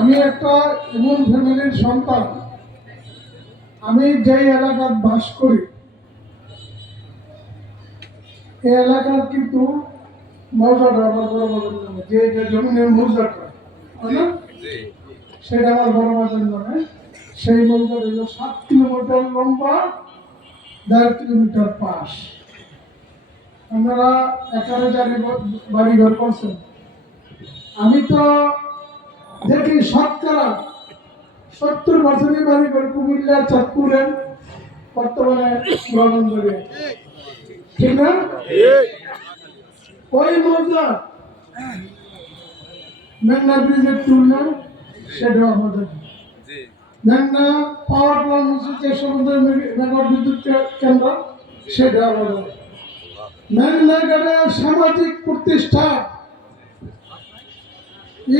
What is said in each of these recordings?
আমি একটা এমন ফ্যামিলির সন্তান, আমি যেই এলাকার বাস করি এই এলাকার কিন্তু মৌজাটা আমার বড় বাবার নামে, যে যে জমিনের মৌজাটা না সেটা আমার বড় বাবার নামে। সেই মৌজা হল 7 কিলোমিটার লম্বা, 1.5 কিলোমিটার পাশ। আপনারা একারে বাড়ি ঘর করছেন, আমি তো দেখি শতকরা 70% বাড়ি ঘর কুমিল্লা, চাঁদপুরের, বর্তমানে ব্রাহ্মণবাড়িয়া, ঠিক না? ওই মৌজা মেঘনা ব্রিজের তুলনা সেটাও আমাদের। মেঘনা পাওয়ার প্ল্যান্ট হচ্ছে 400 মেগাওয়াট বিদ্যুৎ কেন্দ্র, সেটা আমাদের। মেঘনাঘাটে সামাজিক প্রতিষ্ঠান,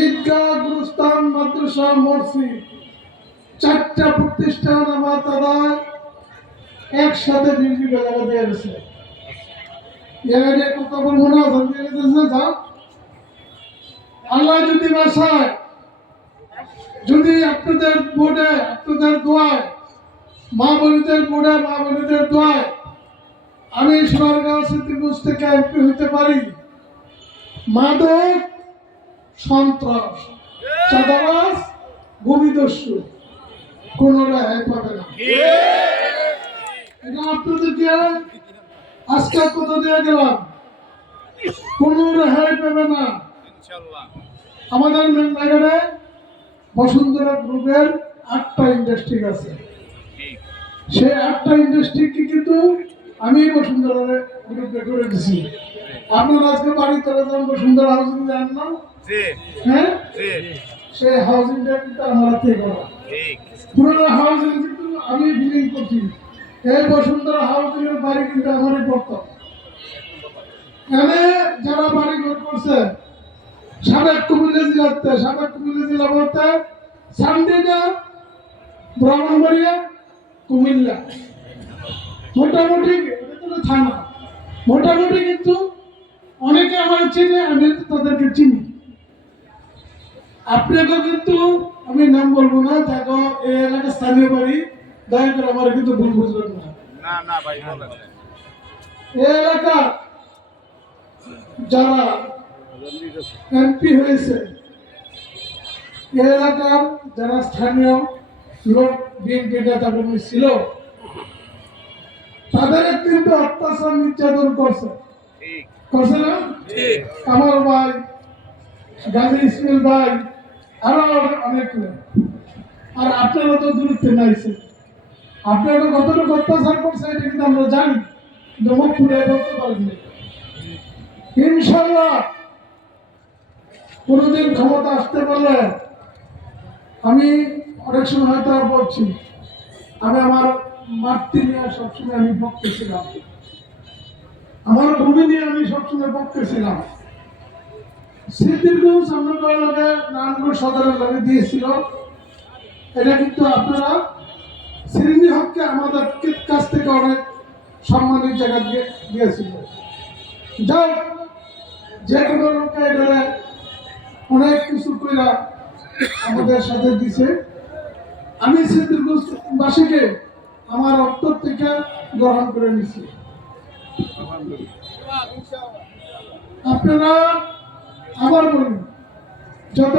ঈদগাহ, গুরুস্থান, মাদ্রাসা, মসজিদ, 4টা প্রতিষ্ঠান আমার দাদা একসাথে বিল্ডিং জায়গা দিয়ে গেছে। কথা বলবো না, আল্লাহ যদি বাসায়, যদি আপনাদের বোর্ডে, আপনাদের দোয়ায়, মা বোনদের বোর্ডে, মা বোনদের দোয়ায় আমি সোনারগাঁও সিদ্দিকগঞ্জ থেকে এমপি হইতে পারি, মাদক, সন্ত্রাস, চাঁদাবাজ, ভূমিদস্যু কোন রেহাই পাবে না। এটা আপনাদেরকে আজকে কথা দিয়ে গেলাম, কোন রেহাই পাবে না। আমাদের মেঘনাঘাটে বসুন্ধরা গ্রুপের 8টা ইন্ডাস্ট্রি আছে। সেই 8টা ইন্ডাস্ট্রিকে কিন্তু আমি বসুন্ধরা গ্রুপে করে দিছি। আপনারা আজকে বাড়ি চলে যান, বসুন্ধরা হাউজিং যান না? হ্যাঁ, সেই হাউজিংটা কিন্তু আমার হাতে করা। পুরো হাউজিং কিন্তু আমি বিল্ডিং করছি। এই বসুন্ধরা হাউজিং এর বাড়ি কিন্তু আমারই করতাম। এখানে যারা বাড়ি ঘর করছে সাবেক কুমিল্লা জেলা বলতে সান্ডিনা, ব্রাহ্মণবাড়িয়া, কুমিল্লা, মোটামুটি থানা, মোটামুটি কিন্তু অনেকে আমার চিনে, আমি তাদেরকে চিনি। আপনাকেও কিন্তু আমি নাম বলবো না, দেখো এই এলাকার স্থানীয় বাড়ি, দয়া করে আমার কিন্তু ভুল বুঝবেন না। এই এলাকা যারা এমপি হয়েছে, এই এলাকার যারা স্থানীয় লোক, বিএনপি নেতা কর্মী ছিল, তাদের কিন্তু অত্যাচার নির্যাতন করছে না? আমার ভাই গাজী ইসমাইল ভাই, আরো অনেক লোক। আর আপনারা তো দূরত্বে নাইছে, আপনারা কতটুকু অত্যাচার করছে এটা কিন্তু আমরা জানি, কিন্তু মুখ ফুটে বলতে পারেননি। ইনশাল্লাহ কোনদিন ক্ষমতা আসতে পারলে, আমি অনেক সময় হয়তো বলছি, আমি আমার মাতৃ নিয়ে সবসময় আমি পক্ষে ছিলাম, আমার ভূমি নিয়ে আমি সবসময় পক্ষে ছিলাম। সিদ্দিকগঞ্জ আমরা নারায়ণগঞ্জ সদরের লাগে দিয়েছিল, এটা কিন্তু আপনারা শ্রেণী হককে আমাদের কাছ থেকে অনেক সম্মানের জায়গা দিয়েছিল। যাই যে কোনো লোকে এখানে অনেক কিছু করে আমাদের সাথে দিছে। আমি সিদ্দিকগঞ্জবাসীকে আমার অন্তর থেকে গ্রহণ করে নিছি। আপনারা আবার বলুন, যত